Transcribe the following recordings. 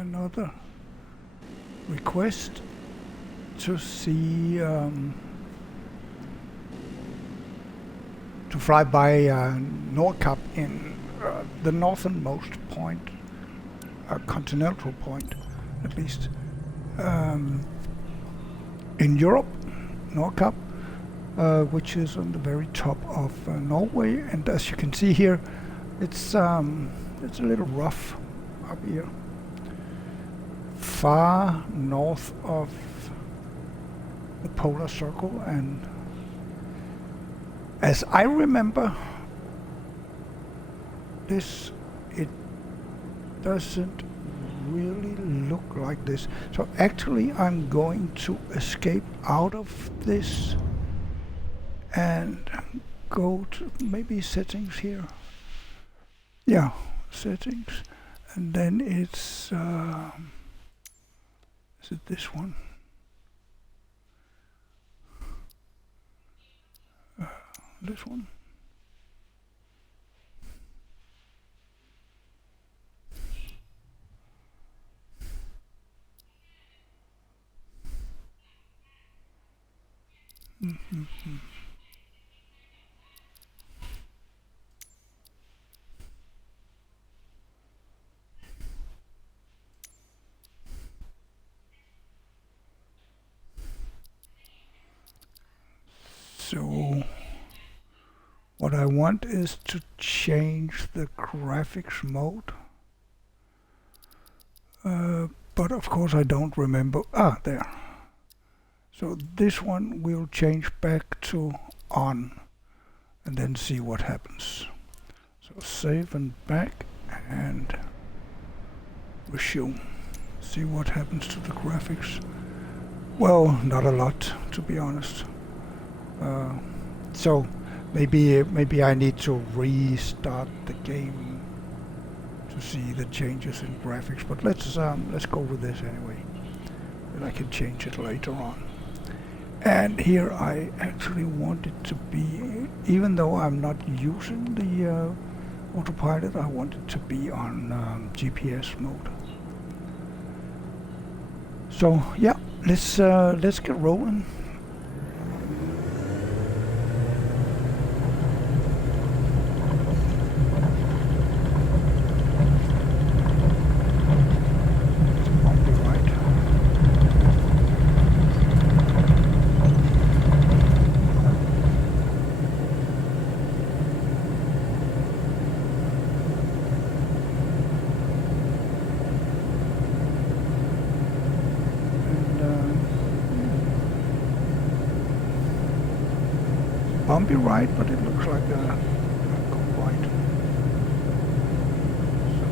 another request to see to fly by Nordkapp in the northernmost point, continental point at least, in Europe, Nordkapp, which is on the very top of Norway. And as you can see here, it's a little rough up here, far north of the polar circle. And as I remember this, it doesn't really look like this. So actually I'm going to escape out of this and go to maybe settings here. Yeah, settings, and then it's is it this one? This one? So what I want is to change the graphics mode, but of course I don't remember. There. So this one will change back to on, and then see what happens. So save and back and resume. See what happens to the graphics. Well, not a lot, to be honest. So maybe I need to restart the game to see the changes in graphics. But let's go with this anyway, and I can change it later on. And here I actually want it to be, even though I'm not using the autopilot, I want it to be on GPS mode. So yeah, let's get rolling. Bumpy right, but it looks like a good right. So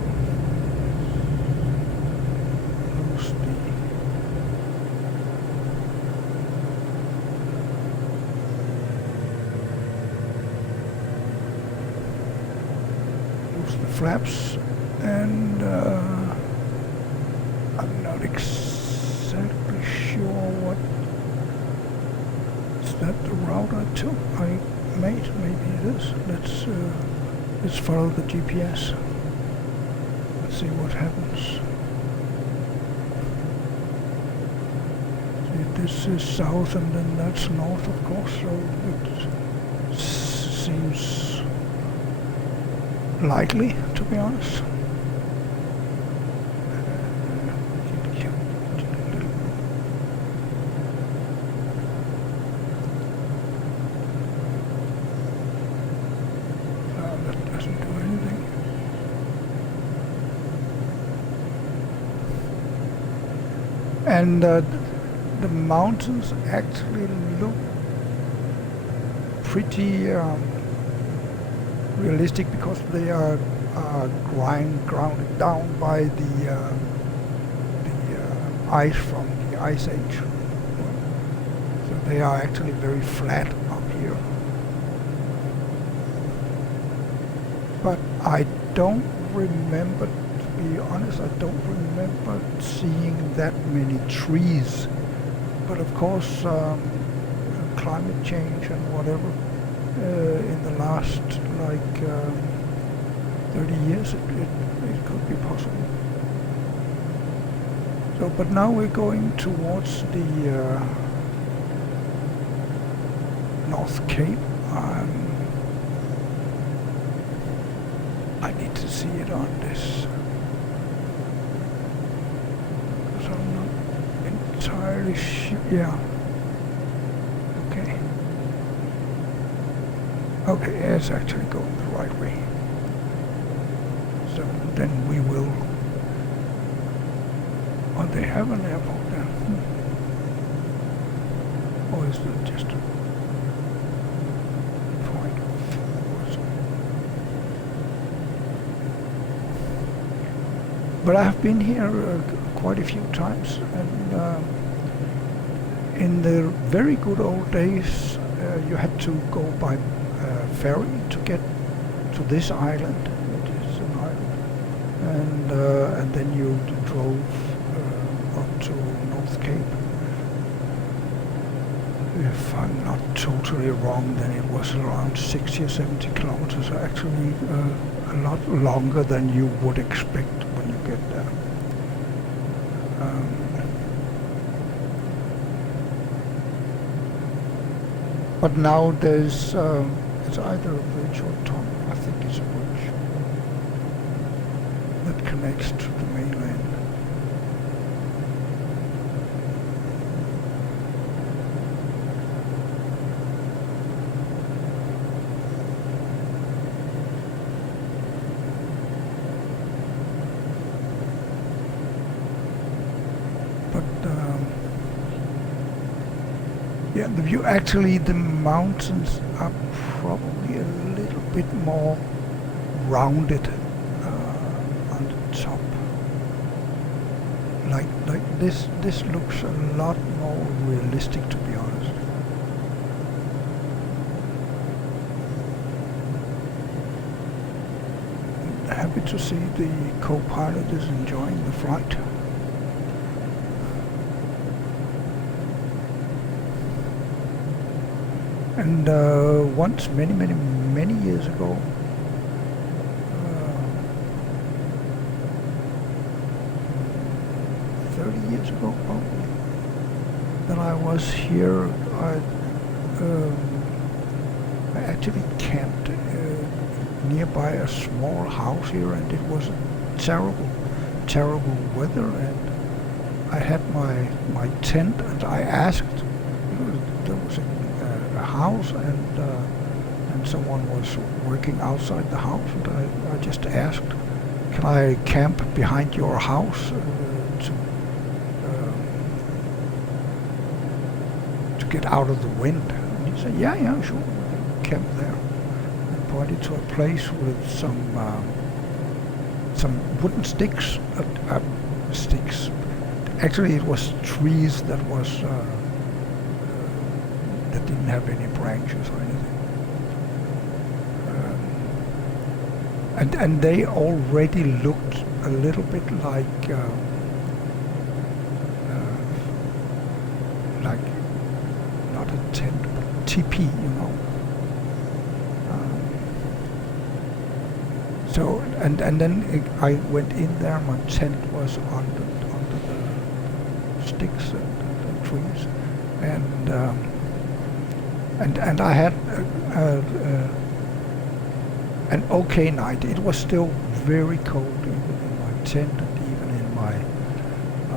lose the flaps, and I'm not exactly sure what. Is that the route I took? I made? Maybe it is. Let's follow the GPS. Let's see what happens. See, this is south, and then that's north, of course. So it seems likely, to be honest. And the mountains actually look pretty realistic, because they are grounded down by the ice from the Ice Age. So they are actually very flat up here. But I don't remember, to be honest, I don't remember seeing that many trees. But of course, climate change and whatever, in the last 30 years, it could be possible. So, but now we're going towards the Northcape. I need to see it on this, because I'm not entirely sure. Yeah. Okay. Okay, it's actually going the right way. So then we will. Oh, they have an airport there. Or is it just a point forward? But I have been here quite a few times, and in the very good old days, you had to go by ferry to get to this island, which is an island, and then you drove up to Northcape. If I'm not totally wrong, then it was around 60 or 70 kilometers, actually a lot longer than you would expect when you get there. But now there's, it's either a bridge or a tunnel. I think it's a bridge that connects to the mainland. Yeah, the view, actually the mountains are probably a little bit more rounded on the top. Like this looks a lot more realistic, to be honest. Happy to see the co-pilot is enjoying the flight. And once, many years ago, 30 years ago probably, that I was here, I actually camped nearby a small house here, and it was terrible weather, and I had my tent, and I asked, there was a house, and someone was working outside the house, and I just asked, can I camp behind your house to get out of the wind? And he said, yeah, sure, we can camp there. And pointed to a place with some wooden sticks. Sticks. Actually, it was trees that was. That didn't have any branches or anything, and they already looked a little bit like not a tent but teepee, you know. So and then I went in there. My tent was under the sticks and the trees, and I had an okay night. It was still very cold even in my tent, and even in my I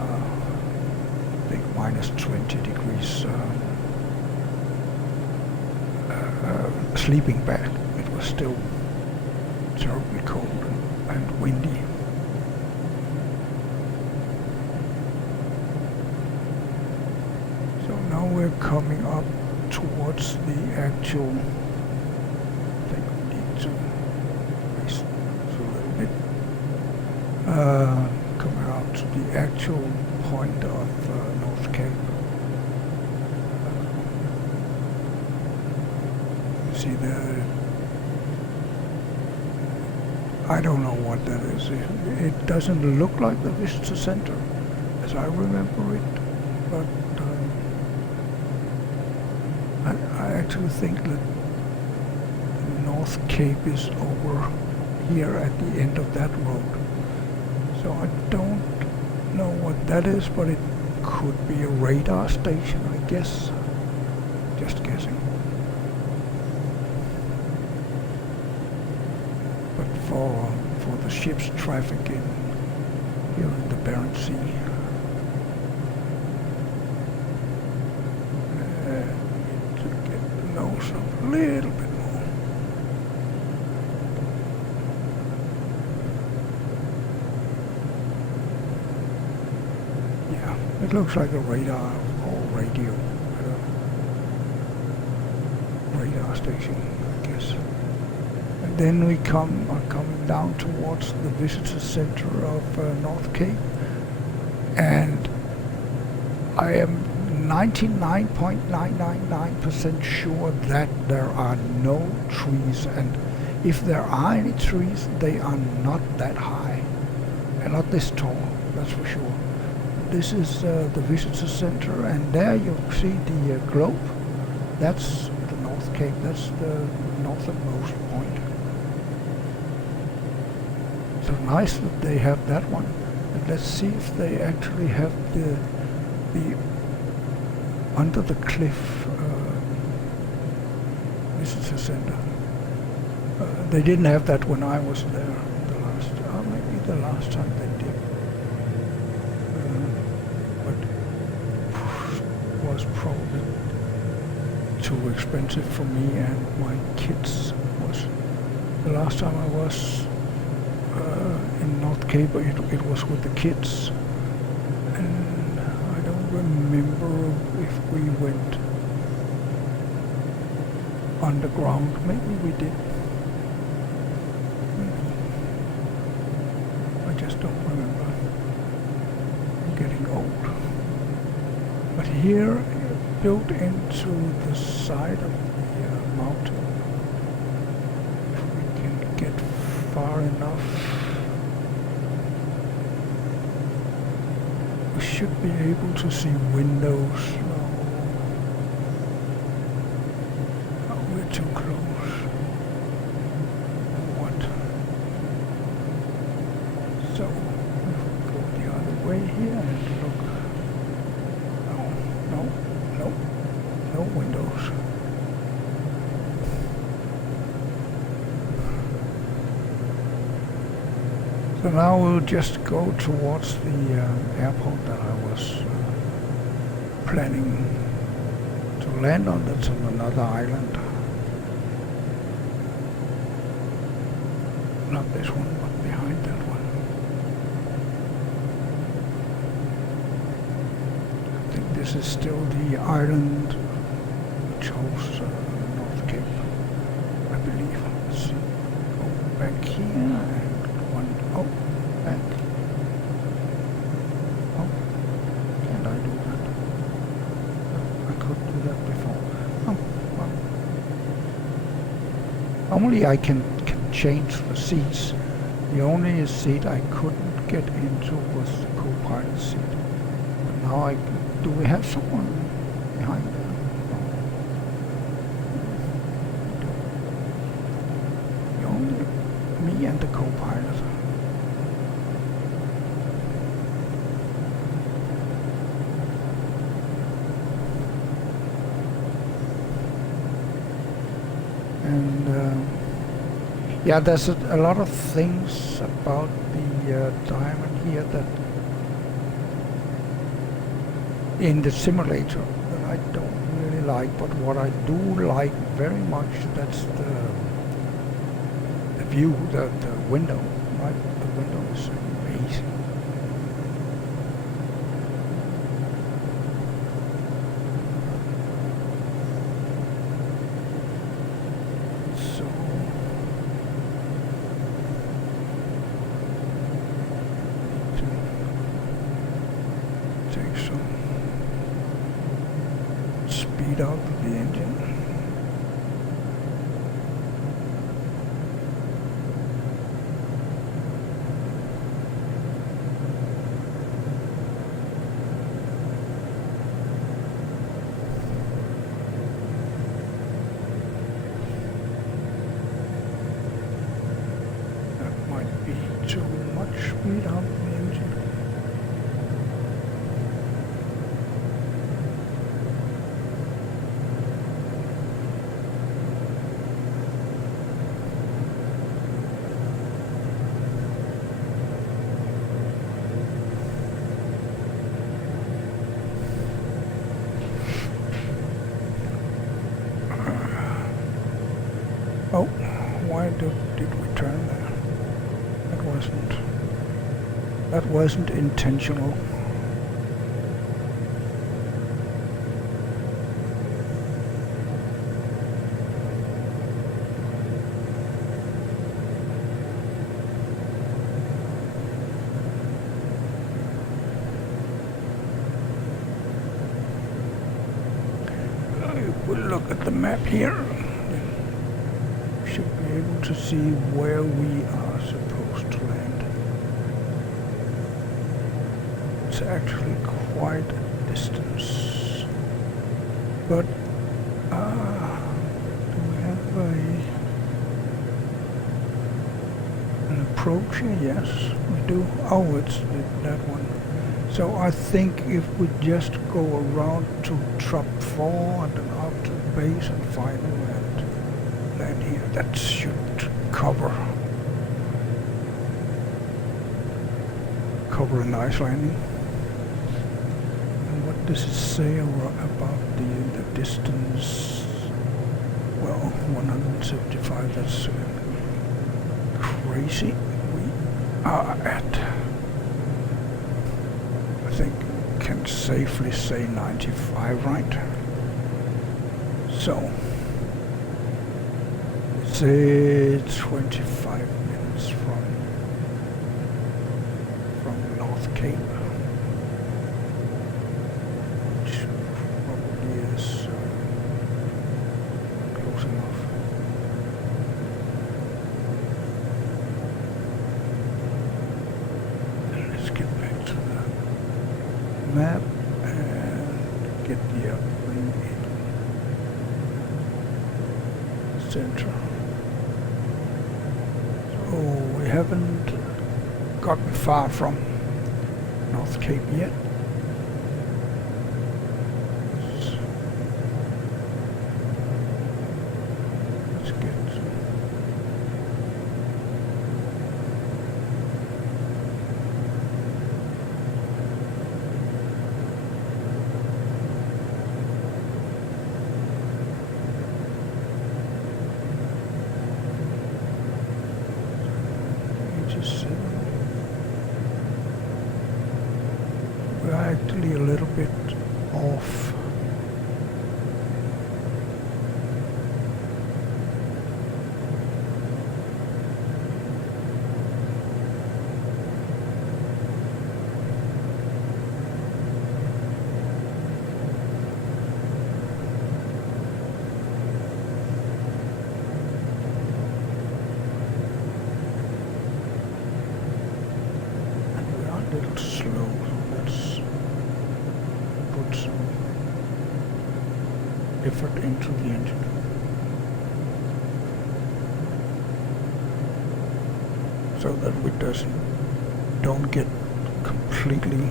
think -20 degrees sleeping bag. It was still terribly cold and windy. So now we're coming up towards the actual, I think we need to raise this a little bit, coming out to the actual point of Nordkapp. You see I don't know what that is. It doesn't look like the visitor center as I remember it, but I actually think that Northcape is over here at the end of that road. So I don't know what that is, but it could be a radar station, I guess. Just guessing. But for the ship's traffic here in the Barents Sea, need to get the nose up a little bit more. Yeah, it looks like a radar or radio. Radar station, I guess. And then we are coming down towards the visitor center of Nordkapp, and I am 99.999% sure that there are no trees, and if there are any trees, they are not that high and not this tall, that's for sure. This is the visitor center, and there you see the globe. That's the Nordkapp, that's the northernmost point. So nice that they have that one. And let's see if they actually have the under the cliff visitor center. They didn't have that when I was there maybe the last time they did. But was probably too expensive for me and my kids. Was the last time I was in Nordkapp, it was with the kids, and I don't remember if we went underground. Maybe we did. Maybe. I just don't remember. I'm getting old. But here, built into the side of the mountain, if we can get far enough, we should be able to see windows. No, we're too close. What? So, if we go the other way here and look. No windows. So now we'll just go towards the airport that I was planning to land on. That's on another island. Not this one, but behind that one. I think this is still the island which hosts Nordkapp, I believe. Let's see. Go back here. Oh, back. Oh, can't I do that? I could do that before. Oh, well. Only I can change the seats. The only seat I couldn't get into was the co-pilot seat. But now do we have someone behind there? No. Only me and the co-pilot. And yeah, there's a lot of things about the diamond here that in the simulator that I don't really like, but what I do like very much, that's the view, the window, right? The window is amazing. Out the engine. That might be too much speed out the engine. did we turn there? That wasn't intentional. If we look at the map here, we should be able to see where we are supposed to land. It's actually quite a distance, but do we have an approach here? Yes, we do. Oh, it's that one. So I think if we just go around to Trop 4 and then up to the base and finally land here, that should cover a nice landing. And what does it say about the distance? Well, 175, that's crazy. We are at, I think, can safely say 95, right? So, it's 25 minutes from Northcapp, which probably is close enough. And let's get back to the map and get the airplane in center. So we haven't gotten far from Northcapp yet. Let's get we're actually a little bit off. And we are a little slow. Some effort into the engine. So that we don't get completely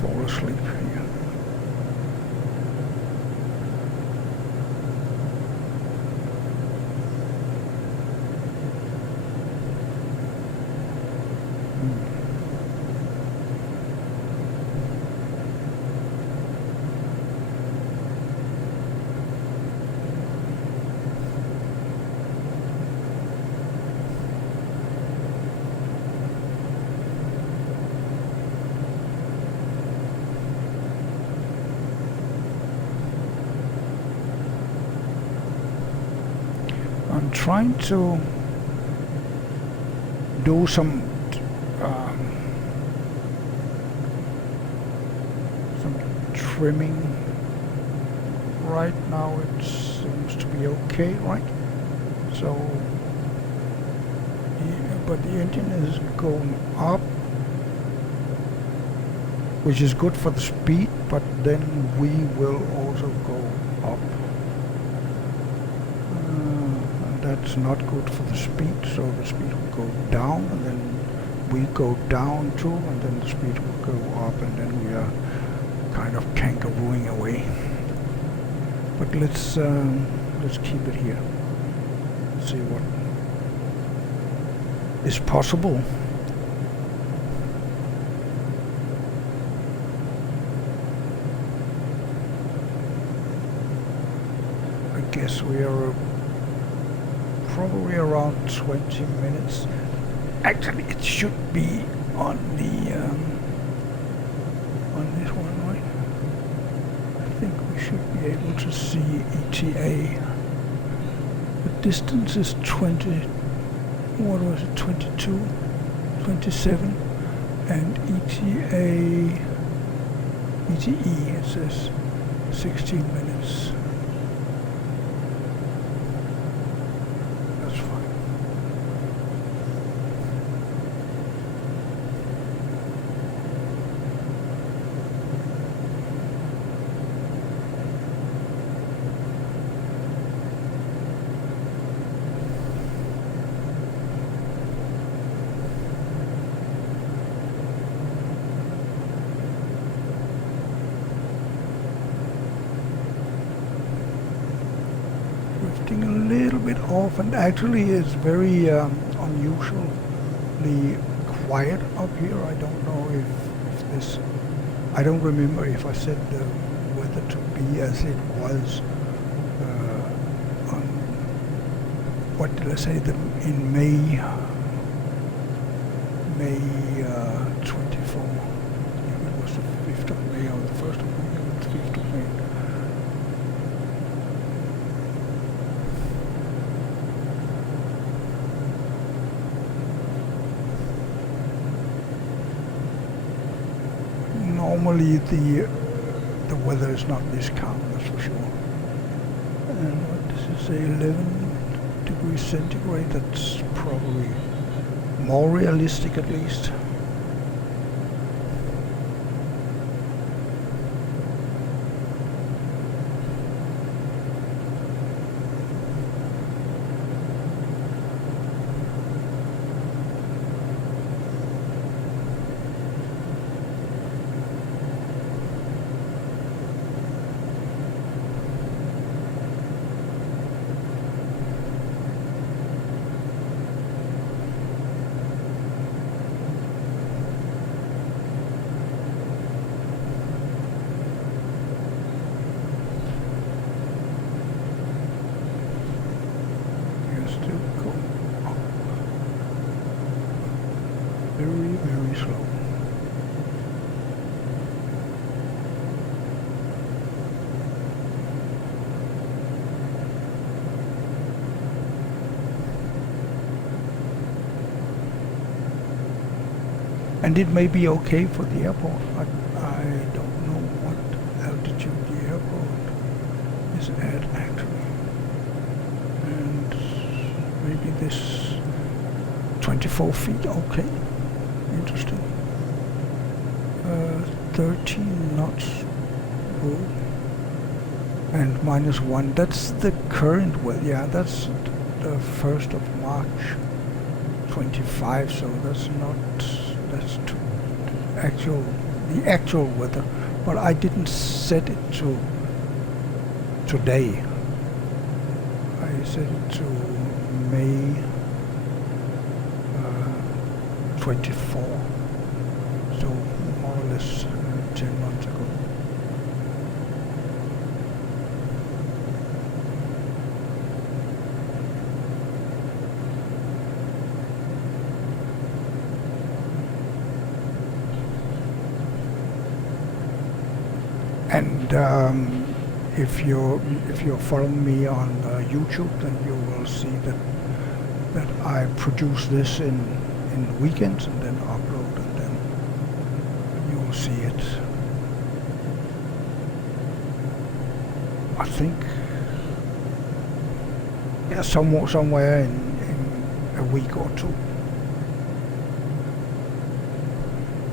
fall asleep here. I'm trying to do some trimming. Right now it seems to be okay, right? So, yeah, but the engine is going up, which is good for the speed, but then we will also go up. That's not good for the speed, so the speed will go down, and then we go down too, and then the speed will go up, and then we are kind of kangarooing away. But let's keep it here. See what is possible. I guess we are probably around 20 minutes. Actually, it should be on the on this one, right? I think we should be able to see ETA. The distance is 20. What was it? 22, 27, and ETE. It says 16 minutes. That's fine. Drifting a little bit off, and actually it's very unusually quiet up here. I don't know if this, I don't remember if I said the weather to be as it was on, what did I say, in May 24. It was the 5th of May or the 1st of May or the 5th of May. Normally the weather is not this calm, that's for sure. And what does it say, 11 degrees centigrade? That's probably more realistic at least. Very slow. And it may be okay for the airport. I don't know what altitude the airport is at actually. And maybe this 24 feet, okay. Interesting. 13 knots. Oh. And -1. That's the current weather. Yeah, that's the 1st of March 25. So that's the actual weather. But I didn't set it to today. I set it to May 24, so more or less 10 months ago. And if you're following me on YouTube, then you will see that I produce this in weekends and then upload, and then you will see it. I think, yeah, somewhere in a week or two.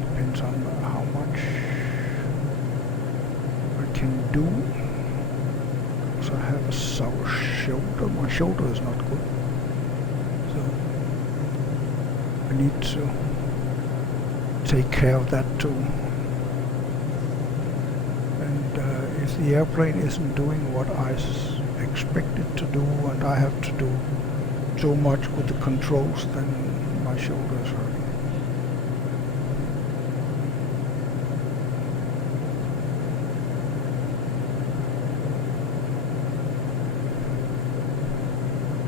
Depends on how much I can do. So I have a sore shoulder. My shoulder is not good. I need to take care of that too. And if the airplane isn't doing what I expect it to do, and I have to do so much with the controls, then my shoulder is hurting.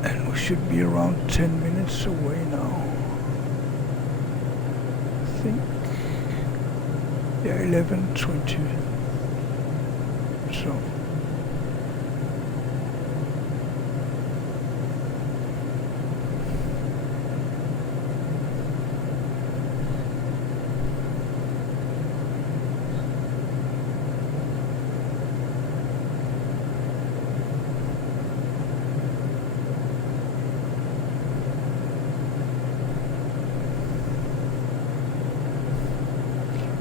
And we should be around 10 minutes away now. I think. Yeah, 11:20. So.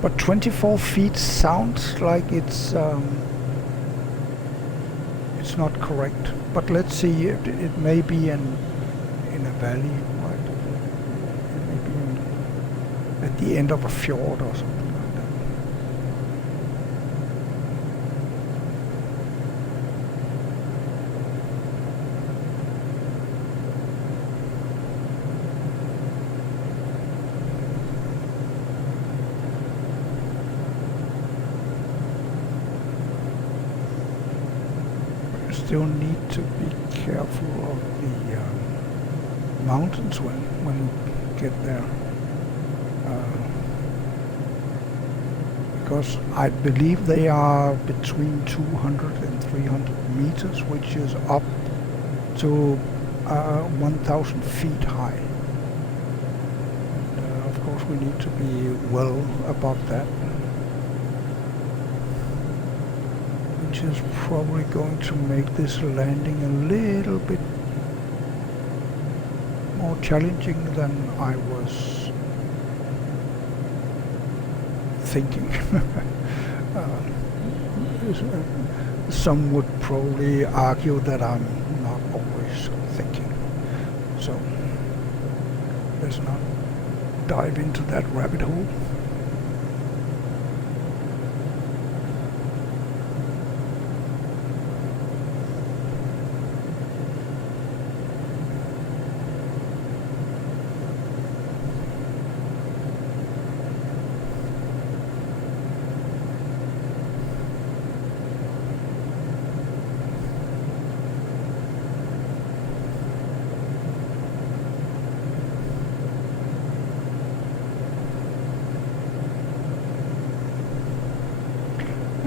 But 24 feet sounds like it's not correct. But let's see. It may be in a valley, right? It may be at the end of a fjord or something like that. Still need to be careful of the mountains when we get there, because I believe they are between 200 and 300 meters, which is up to 1,000 feet high. And of course we need to be well above that, which is probably going to make this landing a little bit more challenging than I was thinking. Some would probably argue that I'm not always thinking. So let's not dive into that rabbit hole.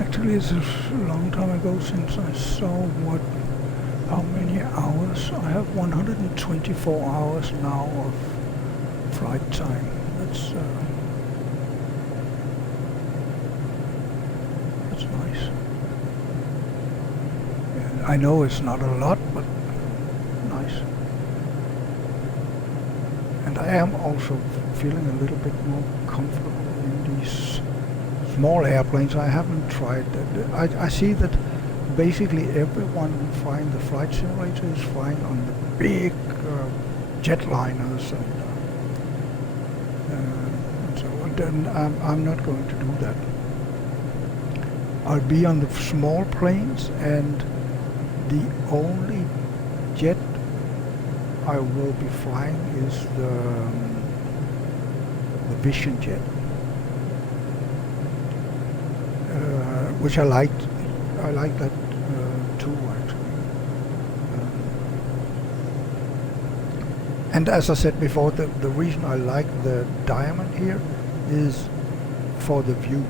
Actually, it's a long time ago since I saw how many hours. I have 124 hours now of flight time. That's nice. And I know it's not a lot, but nice. And I am also feeling a little bit more comfortable in these small airplanes. I haven't tried that. I see that basically everyone flying the flight simulator is flying on the big jetliners and so on. Then I'm not going to do that. I'll be on the small planes, and the only jet I will be flying is the Vision jet. Which I liked. I like that too, actually. And as I said before, the reason I like the Diamond here is for the view.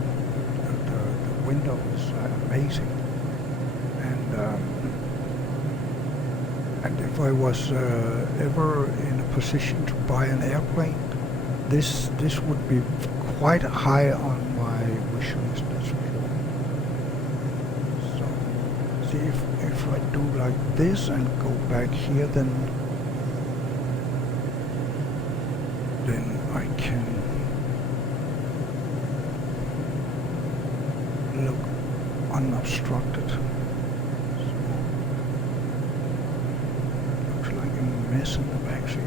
The window is amazing. And if I was ever in a position to buy an airplane, this would be quite high on my wish list. See, if I do like this and go back here, then I can look unobstructed. So, looks like a mess in the back seat.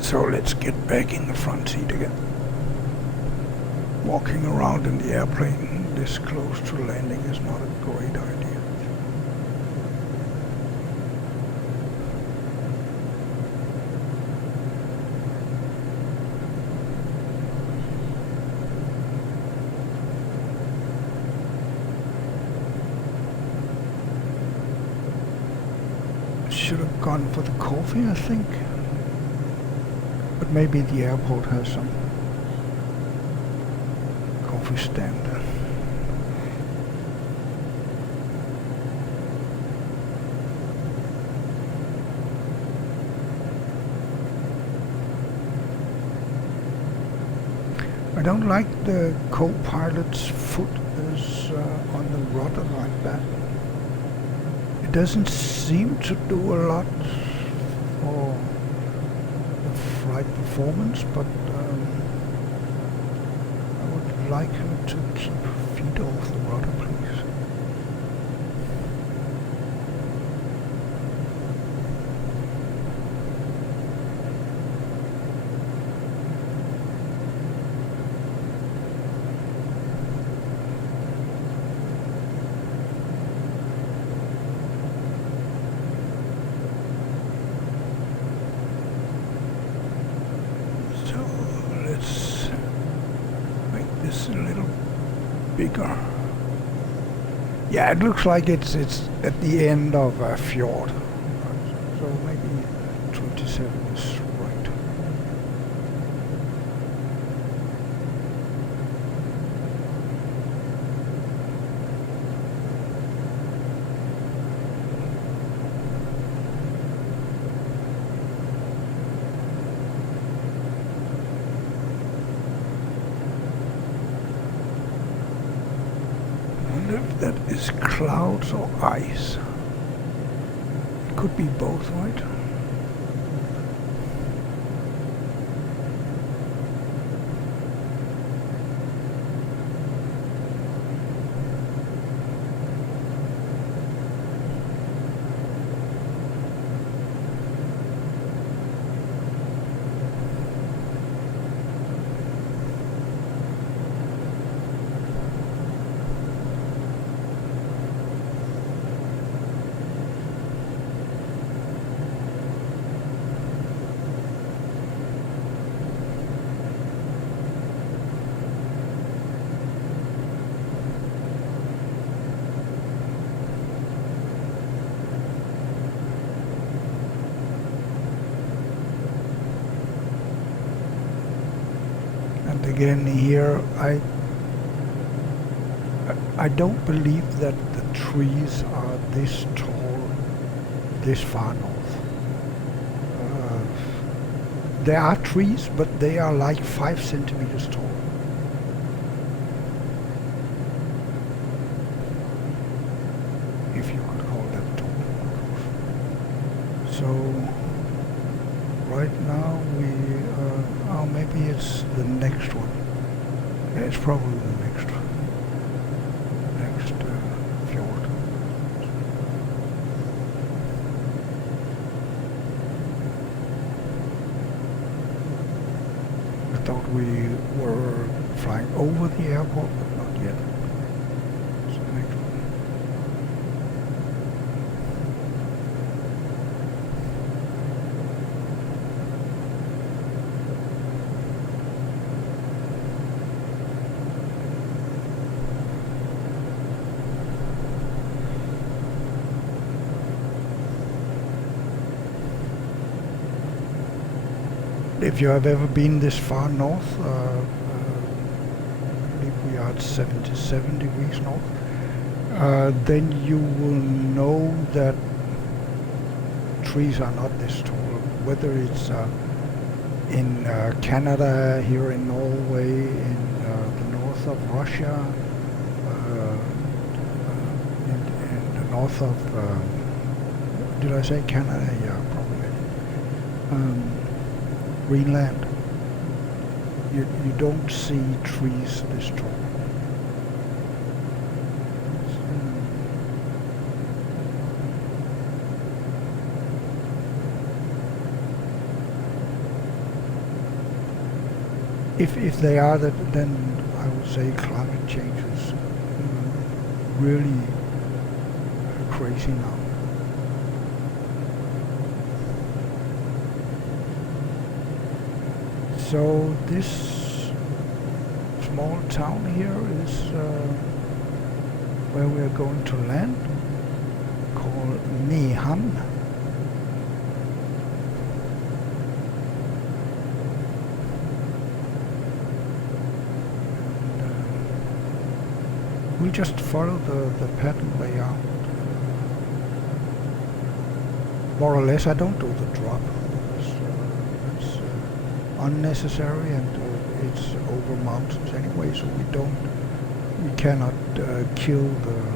So let's get back in the front seat again. Walking around in the airplane this close to landing is not a great idea. should have gone for the coffee, I think. But maybe the airport has some coffee stand. I don't like the co-pilot's foot is on the rudder like that. It doesn't seem to do a lot for the flight performance, but I would like him to keep feet off the rudder, please. Bigger. Yeah, it looks like it's at the end of a fjord. So maybe 27 is right. If that is clouds or ice. It could be both, right? Again here, I don't believe that the trees are this tall, this far north. There are trees, but they are like 5 centimeters tall. If you could call that tall, of course. So right now we oh, maybe it's the next one. Yeah, it's probably the next fjord. I thought we were flying over the airport, but not yet. It's the next one. If you have ever been this far north, I believe we are at 77 degrees north, then you will know that trees are not this tall. Whether it's in Canada, here in Norway, in the north of Russia, in the north of, did I say Canada? Yeah, probably. Greenland, you don't see trees this tall. If they are that, then I would say climate change is really crazy now. So this small town here is where we are going to land, called Mehamn. just follow the pattern layout. More or less, I don't do the drop. It's unnecessary, and it's over mountains anyway, so we cannot kill the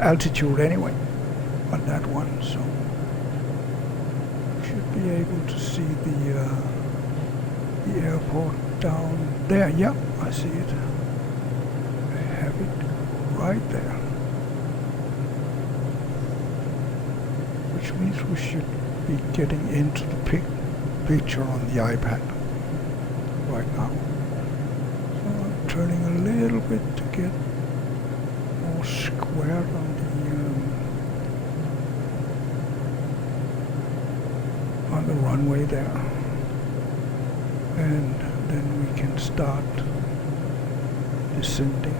altitude anyway on that one, so should be able to see the airport down there. Yeah, I see it. I have it right there, which means we should be getting into the picture on the iPad right now. So I'm turning a little bit to get more squared on the runway there, and then we can start descending.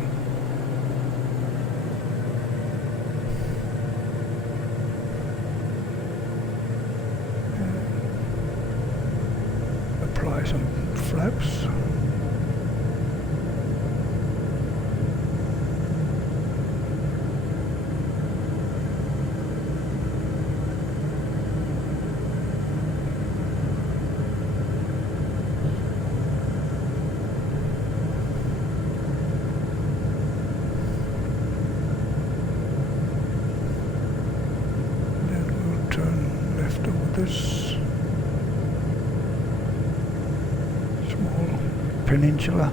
Apply some flaps. This small peninsula.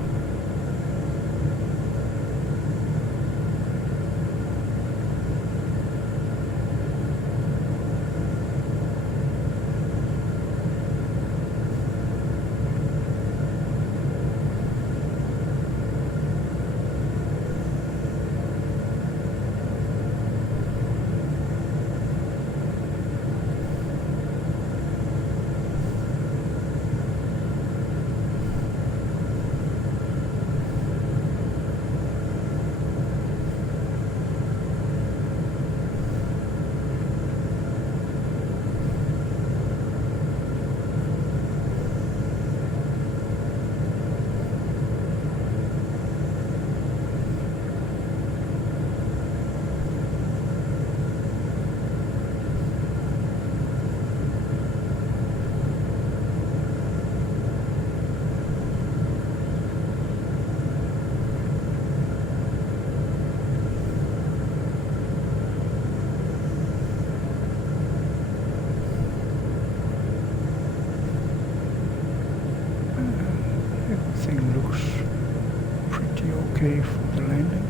Okay for the landing.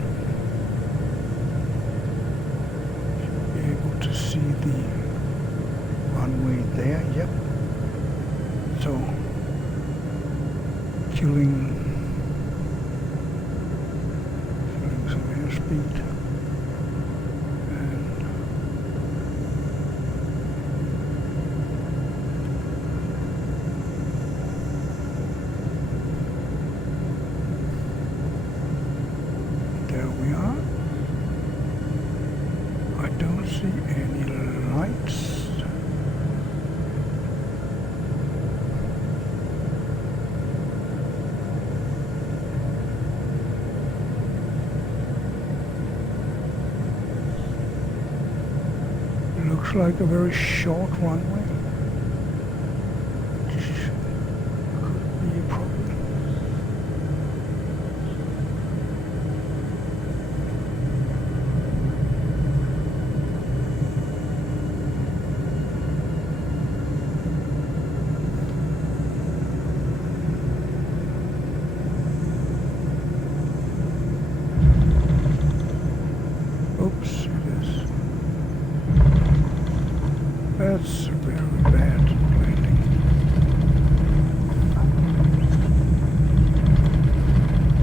Should be able to see the runway there. Yep. So killing some airspeed. Looks like a very short runway, which could be a problem. Oops. That's very bad landing.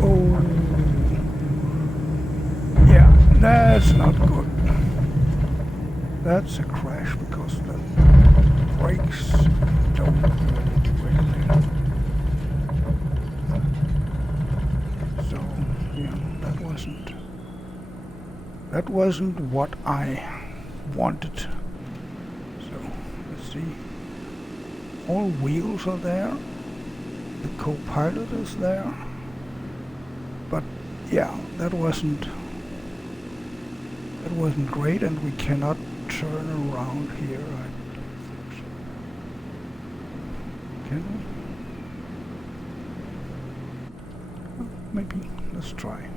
Oh, yeah, that's not good. That's a crash because the brakes don't really do anything. So, yeah, that wasn't what I wanted. See, all wheels are there, the co-pilot is there. But yeah, that wasn't great, and we cannot turn around here. I think so. Can we? Maybe. Let's try.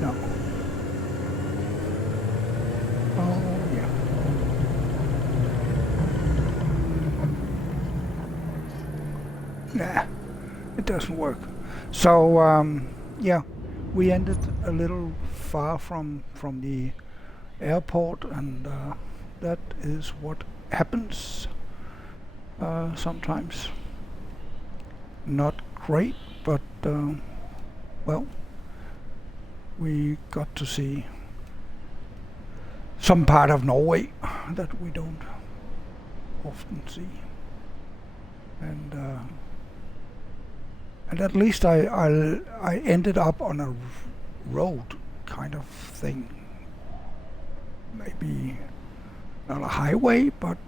No. Oh, yeah. Nah, it doesn't work. So, yeah, we ended a little far from the airport, and that is what happens sometimes. Not great, but well, we got to see some part of Norway that we don't often see, and at least I ended up on a road kind of thing. Maybe not a highway, but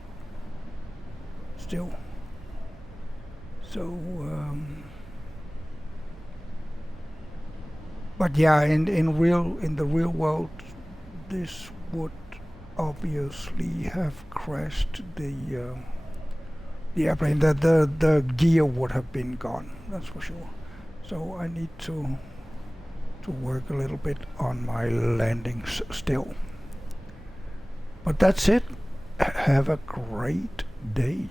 still. So, but yeah, in the real world, this would obviously have crashed the airplane. The gear would have been gone. That's for sure. So I need to work a little bit on my landings still. But that's it. Have a great day.